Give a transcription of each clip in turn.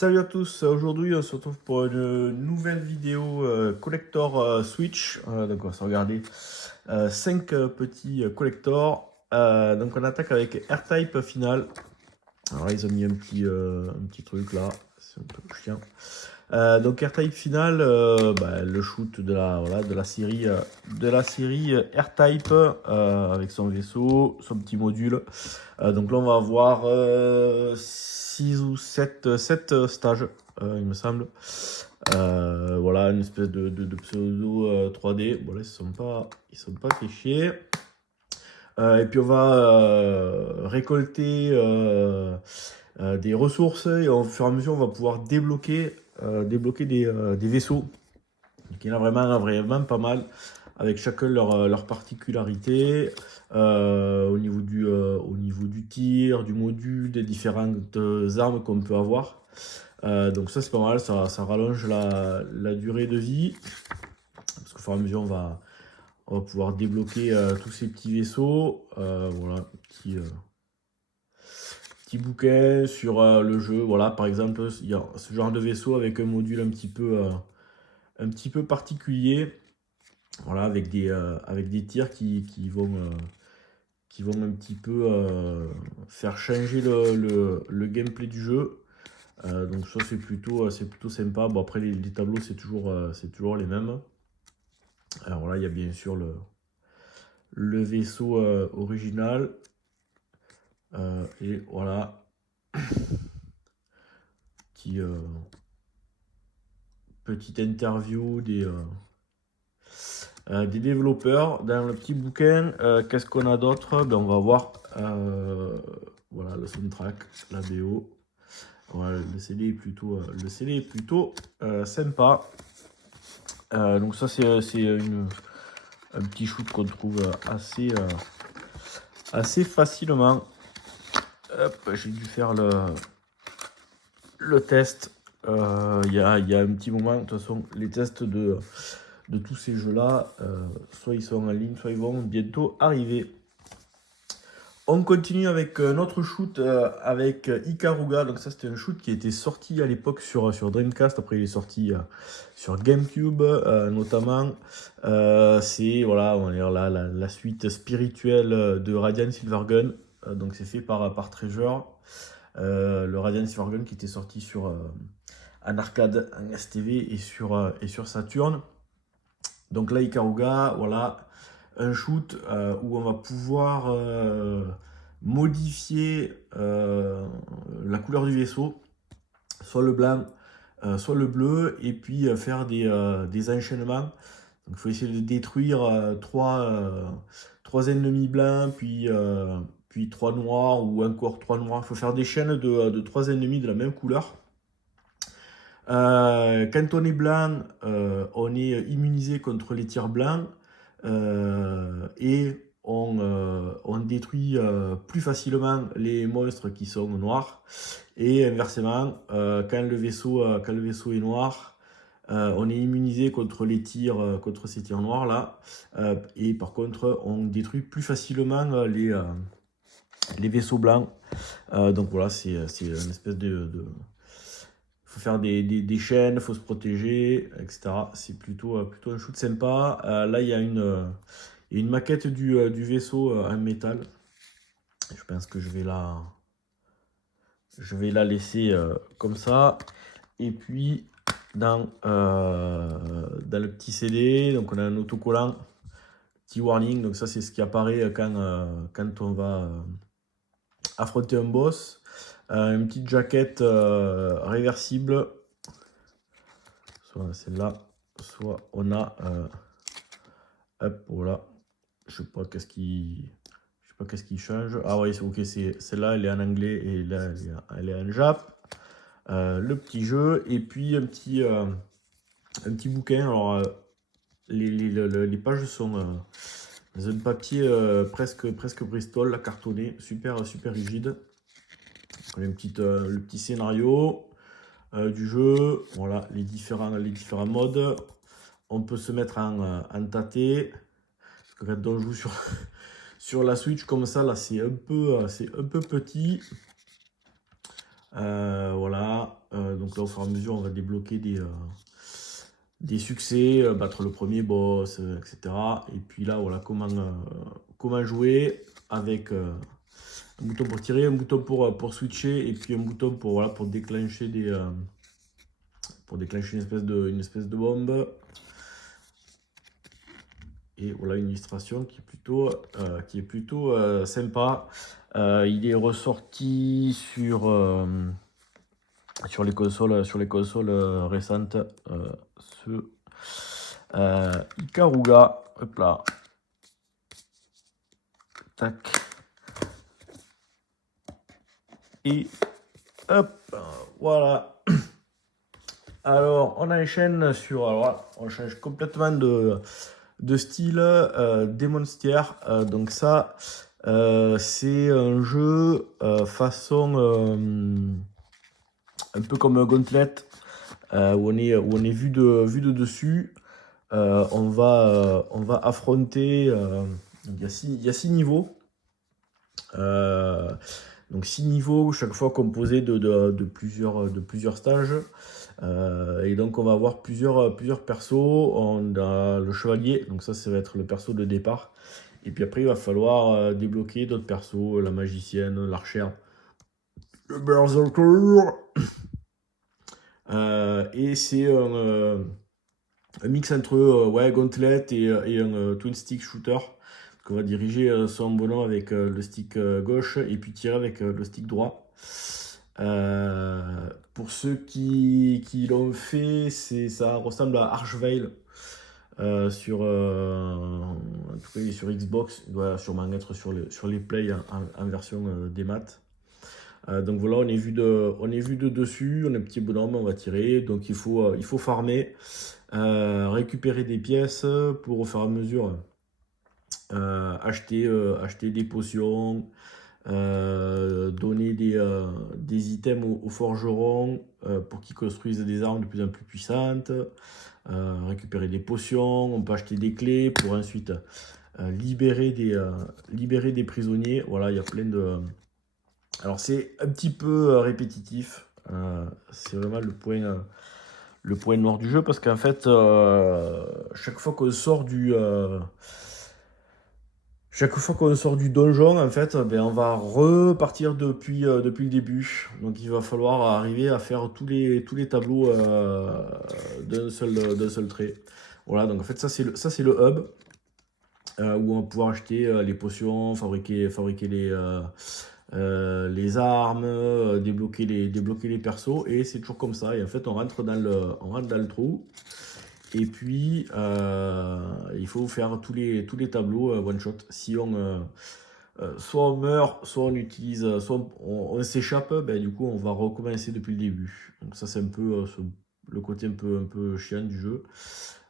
Salut à tous, aujourd'hui on se retrouve pour une nouvelle vidéo collector Switch. Donc on va se regarder 5 petits collectors. Donc on attaque avec R-Type Final. Alors ils ont mis un petit truc là, c'est un peu chiant. Donc R-Type Final, le shoot de la série R-Type avec son vaisseau, son petit module. Donc là on va avoir 6 ou 7 stages, il me semble. Voilà, une espèce de pseudo 3D. Bon là ils sont pas fait chier. Et puis on va récolter des ressources et au fur et à mesure on va pouvoir débloquer des vaisseaux. Donc il y en a vraiment pas mal avec chacun leur particularité au niveau du tir, du module, des différentes armes qu'on peut avoir. Donc ça c'est pas mal, ça rallonge la durée de vie parce qu'au fur et à mesure on va pouvoir débloquer tous ces petits vaisseaux. Voilà, petit bouquin sur le jeu. Voilà, par exemple, il y a ce genre de vaisseau avec un module un petit peu particulier. Voilà, avec des tirs qui vont un petit peu faire changer le gameplay du jeu. Donc ça c'est plutôt sympa. Bon après les tableaux c'est toujours les mêmes. Alors là il y a bien sûr le vaisseau original. Et voilà. Petit, petite interview des développeurs dans le petit bouquin. Qu'est-ce qu'on a d'autre? On va voir voilà, le soundtrack, la BO. Voilà, le CD est plutôt sympa. Donc ça c'est un petit shoot qu'on trouve assez facilement. Hop, j'ai dû faire le test. Il y a un petit moment. De toute façon, les tests de tous ces jeux-là, soit ils sont en ligne, soit ils vont bientôt arriver. On continue avec notre shoot avec Ikaruga. Donc ça c'était un shoot qui était sorti à l'époque sur Dreamcast. Après il est sorti sur GameCube notamment. C'est voilà, on va dire la suite spirituelle de Radiant Silvergun. Donc c'est fait par Treasure. Le Radiant Silvergun qui était sorti sur en arcade, en STV et sur Saturn. Donc là Ikaruga, voilà, un shoot où on va pouvoir modifier la couleur du vaisseau, soit le blanc, soit le bleu, et puis faire des enchaînements. Donc il faut essayer de détruire trois ennemis blancs, puis trois noirs, ou encore trois noirs. Il faut faire des chaînes de trois ennemis de la même couleur. Quand on est blanc, on est immunisé contre les tirs blancs et on détruit plus facilement les monstres qui sont noirs. Et inversement, quand le vaisseau est noir, on est immunisé contre les tirs, contre ces tirs noirs là. Et par contre, on détruit plus facilement les vaisseaux blancs. Donc voilà, c'est une espèce faut faire des chaînes, il faut se protéger, etc. C'est plutôt un shoot sympa. Là, il y a une maquette du vaisseau en métal. Je pense que je vais la laisser comme ça. Et puis, dans le petit CD, donc on a un autocollant, petit warning. Donc ça, c'est ce qui apparaît quand on va affronter un boss. Une petite jaquette réversible. Soit celle-là, soit on a hop, voilà. Je sais pas qu'est-ce qui change. Ah oui, c'est ok, celle-là elle est en anglais et là elle est en jap. Le petit jeu et puis un petit bouquin. Alors les pages sont dans un papier presque Bristol, cartonné, super rigide. On a le petit scénario du jeu, voilà les différents modes. On peut se mettre en tâté. Parce que quand on joue sur la Switch comme ça, là c'est un peu petit. Voilà, donc là au fur et à mesure on va débloquer des succès, battre le premier boss, etc. Et puis là voilà comment jouer avec un bouton pour tirer, un bouton pour switcher et puis un bouton pour, voilà, pour déclencher une espèce de bombe. Et voilà une illustration qui est plutôt sympa. Il est ressorti sur les consoles récentes. Ce Ikaruga, hop là, tac, et hop, voilà. Alors on enchaîne alors, on change complètement de style, Demonstier. Donc ça, c'est un jeu façon un peu comme Gauntlet, où on est vu de dessus. On va affronter, il y a 6 niveaux. Donc 6 niveaux, chaque fois composés de plusieurs stages. Et donc on va avoir plusieurs persos. On a le chevalier, donc ça va être le perso de départ. Et puis après il va falloir débloquer d'autres persos, la magicienne, l'archère, le berserker. Et c'est un mix entre ouais, Gauntlet et un twin stick shooter. On va diriger son bonhomme avec le stick gauche et puis tirer avec le stick droit. Pour ceux qui l'ont fait, ça ressemble à Archvale en tout cas, il est sur Xbox. Il doit sûrement être sur les Play en version des maths. Donc voilà, on est vu de dessus, on est un petit bonhomme, on va tirer. Donc il faut farmer, récupérer des pièces pour au fur et à mesure acheter des potions, donner des items aux forgerons pour qu'ils construisent des armes de plus en plus puissantes, récupérer des potions, on peut acheter des clés pour ensuite libérer des prisonniers. Voilà, il y a plein de... Alors c'est un petit peu répétitif, c'est vraiment le point noir du jeu, parce qu'en fait, chaque fois qu'on sort du donjon, en fait, ben, on va repartir depuis le début. Donc il va falloir arriver à faire tous les tableaux d'un seul trait. Voilà, donc en fait ça c'est le hub, où on va pouvoir acheter les potions, fabriquer les armes, débloquer les persos, et c'est toujours comme ça. Et en fait on rentre dans le trou. Et puis, il faut faire tous les tableaux one shot. Si soit on meurt, soit on utilise, soit on s'échappe, ben, du coup on va recommencer depuis le début. Donc ça c'est un peu le côté un peu chiant du jeu.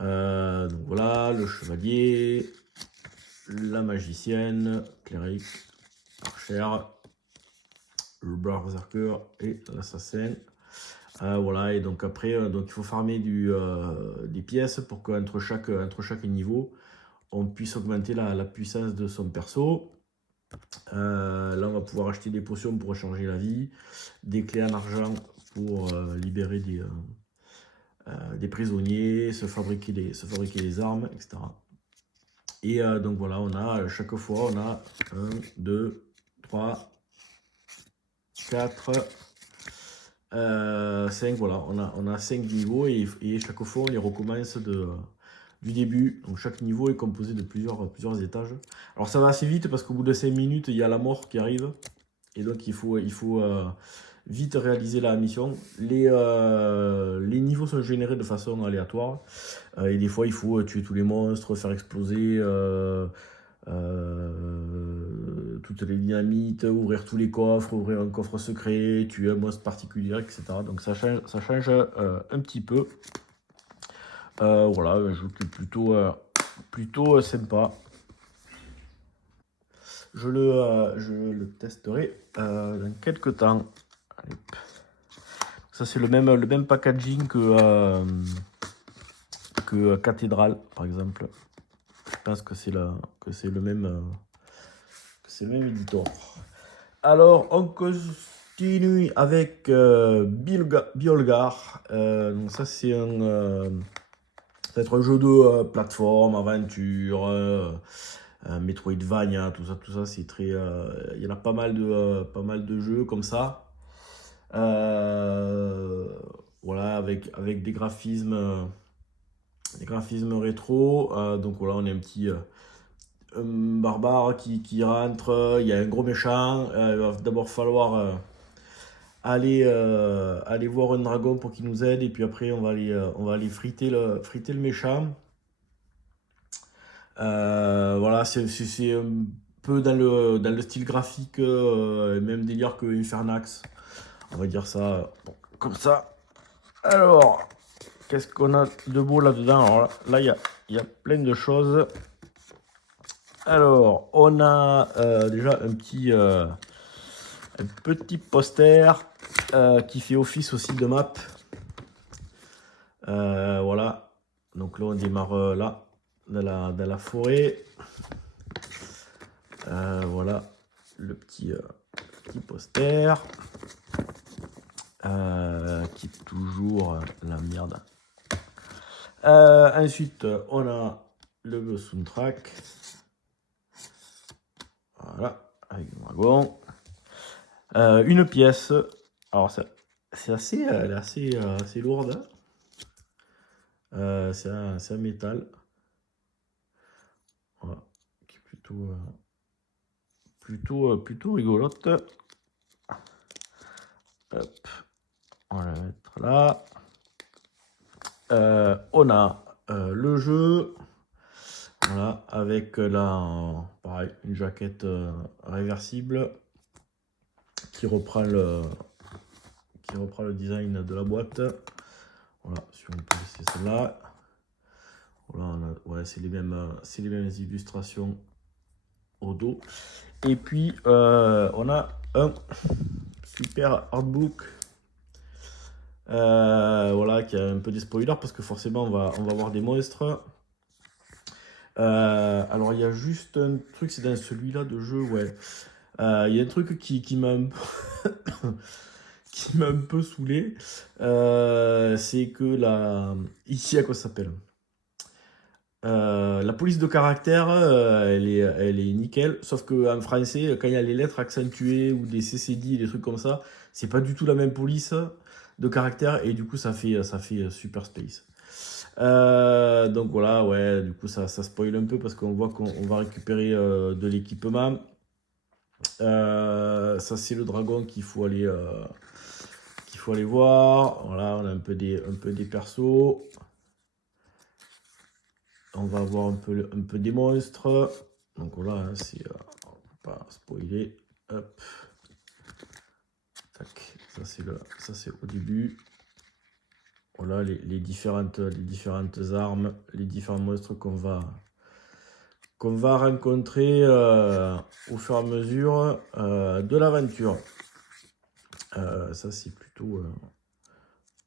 Donc voilà, le chevalier, la magicienne, cléric, archère, le berserker et l'assassin. Voilà, et donc après, donc il faut farmer des pièces pour qu'entre chaque niveau, on puisse augmenter la puissance de son perso. Là, on va pouvoir acheter des potions pour changer la vie, des clés en argent pour libérer des prisonniers, se fabriquer des armes, etc. Et donc voilà, chaque fois, on a 1, 2, 3, 4... 5, voilà, on a 5 niveaux et chaque fois on les recommence du début. Donc chaque niveau est composé de plusieurs étages. Alors ça va assez vite parce qu'au bout de 5 minutes, il y a la mort qui arrive. Et donc il faut vite réaliser la mission. Les niveaux sont générés de façon aléatoire. Et des fois il faut tuer tous les monstres, faire exploser toutes les dynamites, ouvrir tous les coffres, ouvrir un coffre secret, tuer un monstre particulier, etc. Donc ça change un petit peu. Voilà, un jeu qui est plutôt sympa. Je le testerai dans quelques temps. Allez. Ça c'est le même packaging que Cathédrale par exemple. Je pense que c'est le même éditeur. Alors on continue continue avec Biolgar. Donc ça c'est ça va être un jeu de plateforme, aventure, Metroidvania, tout ça c'est très. Il y en a pas mal de jeux comme ça. Voilà, avec des graphismes rétro. Donc voilà, on est un petit barbare qui rentre. Il y a un gros méchant. Il va d'abord falloir aller voir un dragon pour qu'il nous aide. Et puis après, on va aller friter le méchant. Voilà, c'est un peu dans le style graphique, même délire que Infernax. On va dire ça comme ça. Alors, qu'est-ce qu'on a de beau là-dedans? Alors là, il y a plein de choses. Alors, on a déjà un petit poster qui fait office aussi de map. Voilà. Donc là, on démarre là, dans la forêt. Voilà le petit poster. Qui est toujours la merde. Ensuite, on a le soundtrack. Voilà, avec le dragon. Une pièce. Alors, c'est assez, elle est assez lourde. C'est un métal. Voilà, qui est plutôt rigolote. Hop, on va la mettre là. On a le jeu, voilà, avec pareil, une jaquette réversible qui reprend le design de la boîte. Voilà, si on peut laisser celle-là. Voilà, ouais, c'est les mêmes illustrations au dos. Et puis on a un super artbook. Voilà, qui a un peu des spoilers parce que forcément on va voir des monstres. Alors il y a juste un truc, c'est dans celui-là de jeu, ouais. Il y a un truc qui m'a un peu qui m'a un peu saoulé. C'est que ici, à quoi ça s'appelle? La police de caractère, elle est nickel. Sauf qu'en français, quand il y a les lettres accentuées ou des CCD, des trucs comme ça, c'est pas du tout la même police de caractère et du coup ça fait super space. Donc voilà, ouais, du coup ça spoil un peu parce qu'on voit qu'on va récupérer de l'équipement. Ça c'est le dragon qu'il faut aller voir. Voilà, on a un peu des persos. On va voir un peu des monstres. Donc voilà, on va pas spoiler. Hop. Tac. Ça c'est au début. Voilà les différentes armes, les différents monstres qu'on va rencontrer au fur et à mesure de l'aventure. Ça c'est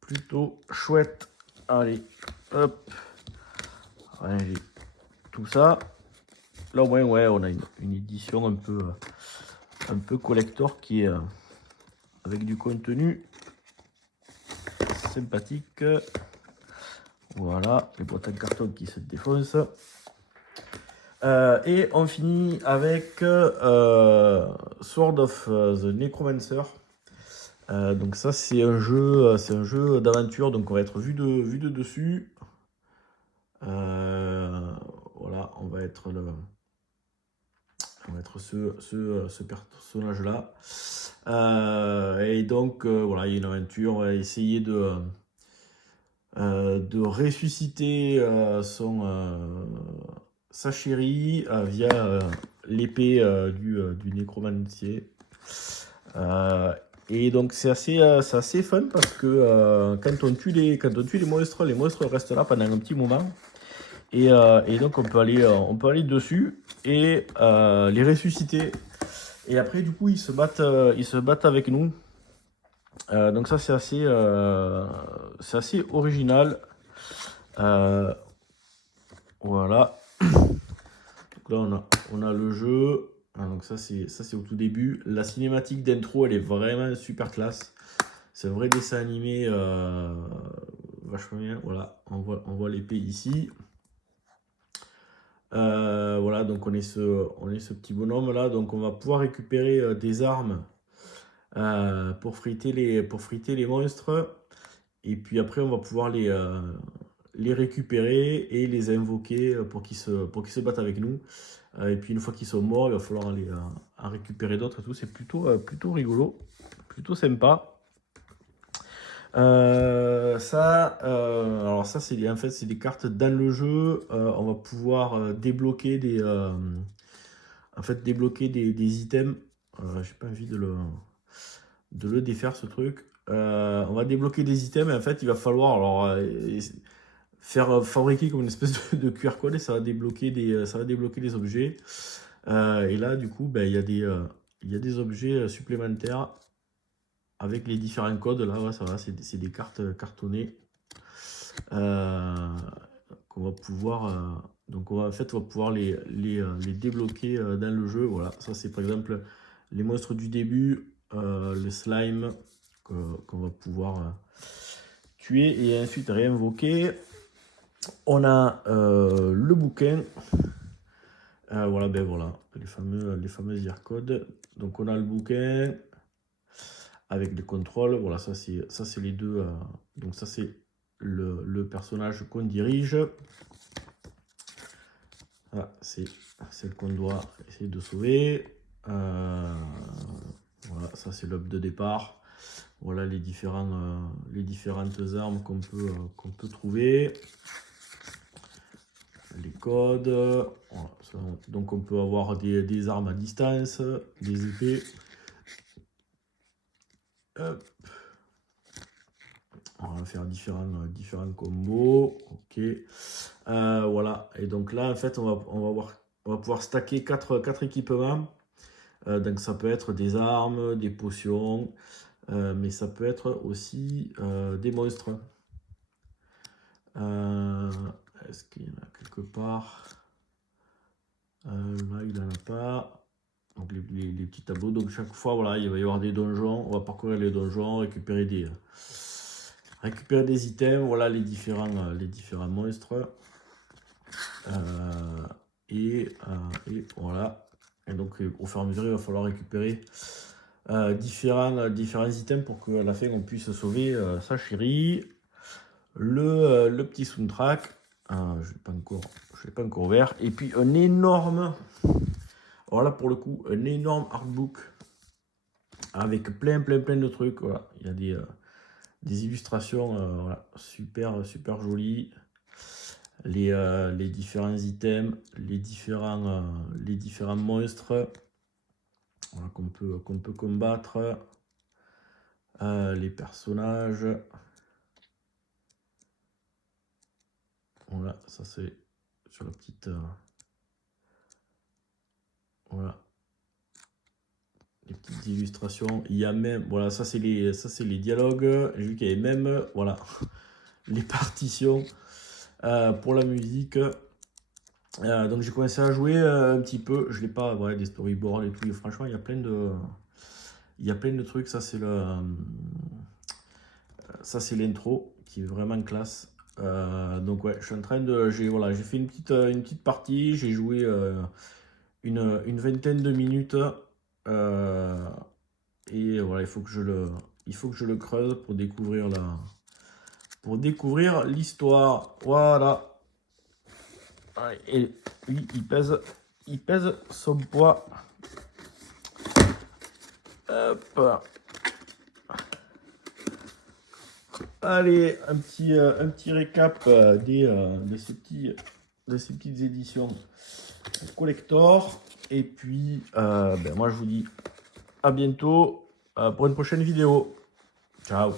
plutôt chouette. Allez, hop. Allez, tout ça. Là au moins ouais, on a une édition un peu collector qui est avec du contenu sympathique. Voilà, les boîtes en carton qui se défoncent. Et on finit avec Sword of the Necromancer. Donc ça c'est un jeu d'aventure, donc on va être vu de dessus. Voilà, on va être ce personnage là. Et donc voilà, il y a une aventure, on va essayer de ressusciter sa chérie via l'épée du nécromancier. Et donc c'est assez fun parce que quand on tue les monstres restent là pendant un petit moment. Et donc on peut aller dessus et les ressusciter. Et après du coup ils se battent avec nous. Donc ça c'est assez original. Voilà. Donc là on a le jeu. Ah, donc ça c'est au tout début. La cinématique d'intro, elle est vraiment super classe. C'est un vrai dessin animé vachement bien. Voilà, on voit l'épée ici. Voilà, donc on est ce petit bonhomme là. Donc on va pouvoir récupérer des armes pour friter les monstres. Et puis après, on va pouvoir les récupérer et les invoquer pour qu'ils se battent avec nous. Et puis une fois qu'ils sont morts, il va falloir aller en récupérer d'autres et tout. C'est plutôt rigolo, plutôt sympa. Alors ça, en fait, c'est des cartes dans le jeu. On va pouvoir débloquer des items. J'ai pas envie de le défaire, ce truc. On va débloquer des items et en fait, il va falloir faire fabriquer comme une espèce de QR code et ça va débloquer des objets. Et là, du coup, ben, il y a des objets supplémentaires avec les différents codes. Là, ouais, ça va, c'est des cartes cartonnées qu'on va pouvoir. Donc, en fait, on va pouvoir les débloquer dans le jeu. Voilà, ça, c'est par exemple les monstres du début, le slime qu'on va pouvoir tuer et ensuite réinvoquer. On a le bouquin. Voilà, ben voilà, les fameux IR-codes. Donc on a le bouquin avec les contrôles. Voilà, ça c'est les deux. Donc ça c'est le personnage qu'on dirige. Voilà, c'est celle qu'on doit essayer de sauver. Voilà, ça c'est l'hub de départ. Voilà les différentes armes qu'on peut trouver. Les codes. Voilà, donc on peut avoir des armes à distance, des épées. Hop. On va faire différents combos. Ok. Voilà. Et donc là, en fait, on va pouvoir stacker 4 équipements. Donc ça peut être des armes, des potions, mais ça peut être aussi des monstres. Est-ce qu'il y en a quelque part? Là, il n'en a pas. Donc les petits tableaux. Donc chaque fois, voilà, il va y avoir des donjons. On va parcourir les donjons, récupérer des items. Voilà les différents monstres. Et voilà. Et donc au fur et à mesure, il va falloir récupérer différents items pour qu'à la fin on puisse sauver sa chérie. Le petit soundtrack. Je ne l'ai pas encore ouvert. Et puis un énorme. Voilà pour le coup, un énorme artbook avec plein de trucs. Voilà. Il y a des illustrations voilà, super jolies. Les différents items, les différents monstres voilà, qu'on peut combattre. Les personnages. Voilà, ça c'est sur la petite. Voilà. Les petites illustrations. Il y a même. Voilà, ça c'est les dialogues. J'ai vu qu'il y avait même. Voilà. Les partitions pour la musique. Donc j'ai commencé à jouer un petit peu. Je l'ai pas. Ouais, des storyboards et tout. Franchement, il y a plein de trucs. Ça c'est l'intro qui est vraiment classe. Donc ouais, je suis en train de. J'ai fait une petite partie. J'ai joué une vingtaine de minutes. Et voilà, il faut que je le creuse pour découvrir l'histoire. Voilà. Et lui, il pèse son poids. Hop. Allez, un petit récap de ces petites éditions collector. Et puis, moi je vous dis à bientôt pour une prochaine vidéo. Ciao.